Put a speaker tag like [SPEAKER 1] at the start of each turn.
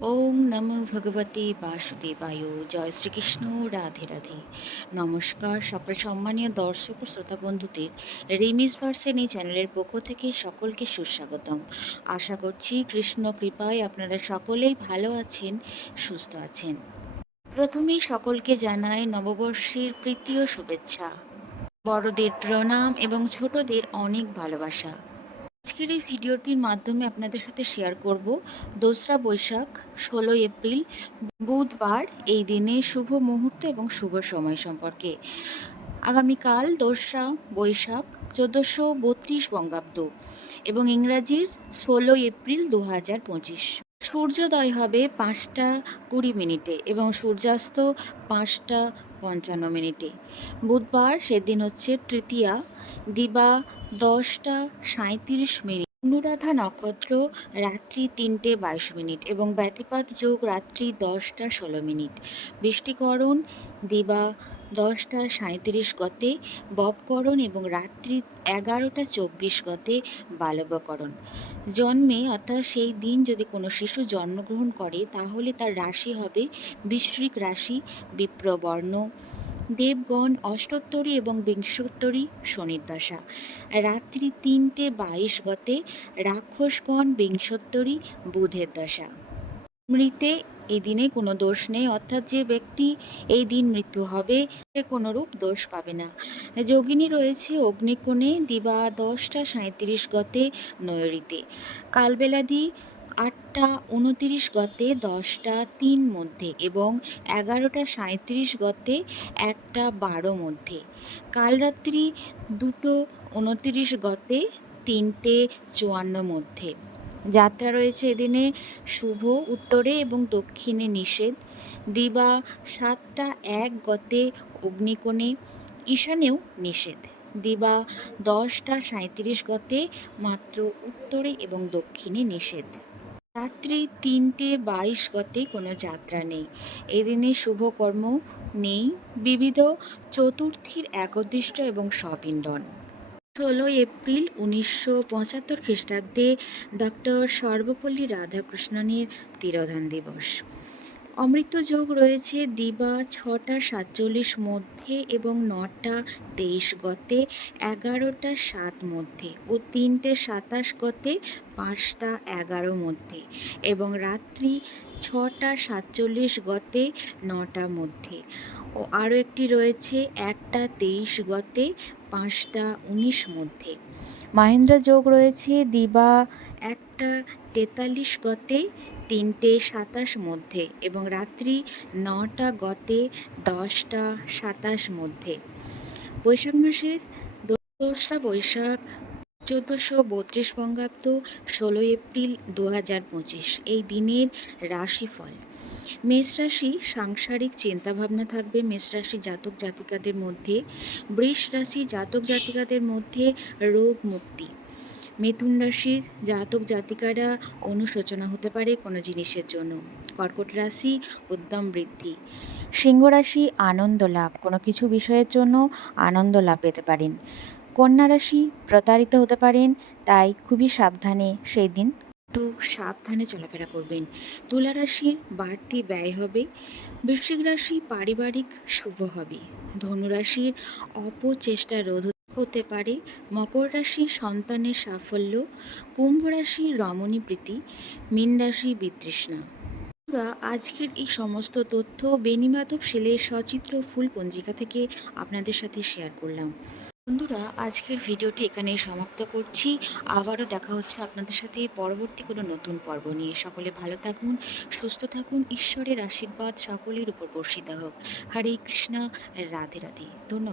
[SPEAKER 1] ওম নমো ভগবতে বাসুদেবায়। জয় শ্রীকৃষ্ণ, রাধে রাধে। নমস্কার, সকল সম্মানীয় দর্শক ও শ্রোতা বন্ধুদের রিমিস ভার্সেন এই চ্যানেলের পক্ষ থেকে সকলকে সুস্বাগতম। আশা করছি কৃষ্ণ কৃপায় আপনারা সকলেই ভালো আছেন, সুস্থ আছেন। প্রথমেই সকলকে জানাই নববর্ষের প্রীতি ও শুভেচ্ছা। বড়দের প্রণাম এবং ছোটদের অনেক ভালোবাসা। আজকের এই ভিডিওটির মাধ্যমে আপনাদের সাথে শেয়ার করব দোসরা বৈশাখ, ষোলোই এপ্রিল, বুধবার এই দিনে শুভ মুহূর্ত এবং শুভ সময় সম্পর্কে। আগামীকাল দোসরা বৈশাখ, চোদ্দোশো বত্রিশ বঙ্গাব্দ এবং ইংরাজির ষোলোই এপ্রিল দু হাজার পঁচিশ। সূর্যোদয় হবে পাঁচটা কুড়ি মিনিটে এবং সূর্যাস্ত পাঁচটা পঞ্চান্ন মিনিটে। বুধবার সেদিন হচ্ছে তৃতীয়া, দিবা দশটা সাঁত্রিশ মিনিট। অনুরাধা নক্ষত্র রাত্রি তিনটে বাইশ মিনিট এবং ব্যতিপাত যোগ রাত্রি দশটা ষোলো মিনিট। বৃষ্টিকরণ, দিবা দশটা সাঁত্রিশ গতে ববকরণ এবং রাত্রি এগারোটা চব্বিশ গতে বালবকরণ। জন্মে অর্থাৎ সেই দিন যদি কোনো শিশু জন্মগ্রহণ করে, তাহলে তার রাশি হবে বৃশ্চিক রাশি, বিপ্রবর্ণ। দেবগণ অষ্টোত্তরী এবং বিংশোত্তরী শনির দশা। রাত্রি তিনটে বাইশ গতে রাক্ষসগণ বিংশোত্তরী বুধের দশা। মৃতে এই দিনে কোনো দোষ নেই, অর্থাৎ যে ব্যক্তি এই দিন মৃত্যু হবে, সে কোনোরূপ দোষ পাবে না। যোগিনী রয়েছে অগ্নিকোণে, দিবা দশটা সাঁত্রিশ গতে, নয়রিতে। কালবেলাদি আটটা উনতিরিশ গতে, দশটা তিন মধ্যে এবং এগারোটা সাঁত্রিশ গতে, একটা বারো মধ্যে। কাল রাত্রি দুটো উনতিরিশ গতে, তিনটে চুয়ান্ন মধ্যে। যাত্রা রয়েছে এদিনে শুভ, উত্তরে এবং দক্ষিণে নিষেধ। দিবা সাতটা এক গতে অগ্নিকোণে, ঈশানেও নিষেধ। দিবা দশটা সাঁত্রিশ গতে মাত্র উত্তরে এবং দক্ষিণে নিষেধ। রাত্রি তিনটে বাইশ গতে কোনো যাত্রা নেই। এদিনে শুভকর্ম নেই। বিবিধ চতুর্থীর একদিষ্ট এবং সপিণ্ডন। ষোলোই এপ্রিল উনিশশো পঁচাত্তর খ্রিস্টাব্দে ডক্টর সর্বপল্লী রাধাকৃষ্ণনের তিরোধান দিবস। অমৃত যোগ রয়েছে দিবা ছটা সাতচল্লিশ মধ্যে এবং নটা তেইশ গতে, এগারোটা সাত মধ্যে ও তিনটে সাতাশ গতে, পাঁচটা এগারো মধ্যে এবং রাত্রি ছটা সাতচল্লিশ গতে, নটা মধ্যে। ও আরও একটি রয়েছে, একটা তেইশ গতে, পাঁচটা উনিশ মধ্যে। মাহেন্দ্র যোগ রয়েছে, দিবা একটা তেতাল্লিশ গতে, তিনটে সাতাশ মধ্যে এবং রাত্রি নটা গতে, দশটা সাতাশ মধ্যে। বৈশাখ মাসের দোসরা বৈশাখ, চোদ্দোশো বত্রিশ বঙ্গাব্দ, ষোলোই এপ্রিল দু হাজার পঁচিশ। এই দিনের রাশিফল। মেষ রাশি সাংসারিক চিন্তাভাবনা থাকবে। মেষ রাশি জাতক জাতিকাদের মধ্যে, বৃষ রাশি জাতক জাতিকাদের মধ্যে রোগ মুক্তি। মিথুন রাশির জাতক জাতিকারা অনুশোচনা হতে পারে কোনো জিনিসের জন্য। কর্কট রাশি উদ্যম বৃদ্ধি। সিংহ রাশি আনন্দ লাভ, কোনো কিছু বিষয়ের জন্য আনন্দ লাভ পেতে পারেন। কন্যা রাশি প্রতারিত হতে পারেন, তাই খুবই সাবধানে সেই দিন একটু সাবধানে চলাফেরা করবেন। তুলা রাশির বাড়তি ব্যয় হবে, বৃশ্চিক রাশি পারিবারিক শুভ হবে। ধনুরাশির অপচেষ্টা রোধ হতে পারে। মকর রাশি সন্তানের সাফল্য, কুম্ভ রাশি রমণী প্রীতি, মীন রাশি বিতৃষ্ণা। আজকের এই সমস্ত তথ্য বেনিমাধব শিলের সচিত্র ফুল পঞ্জিকা থেকে আপনাদের সাথে শেয়ার করলাম। বন্ধুরা, আজকের ভিডিওটি এখানে সমাপ্ত করছি। আবারও দেখা হচ্ছে আপনাদের সাথে পরবর্তী কোনো নতুন পর্ব নিয়ে। সকলে ভালো থাকুন, সুস্থ থাকুন, ঈশ্বরের আশীর্বাদ সকলের উপর বর্ষিত হোক। হরে কৃষ্ণা, রাধে রাধে। ধন্যবাদ।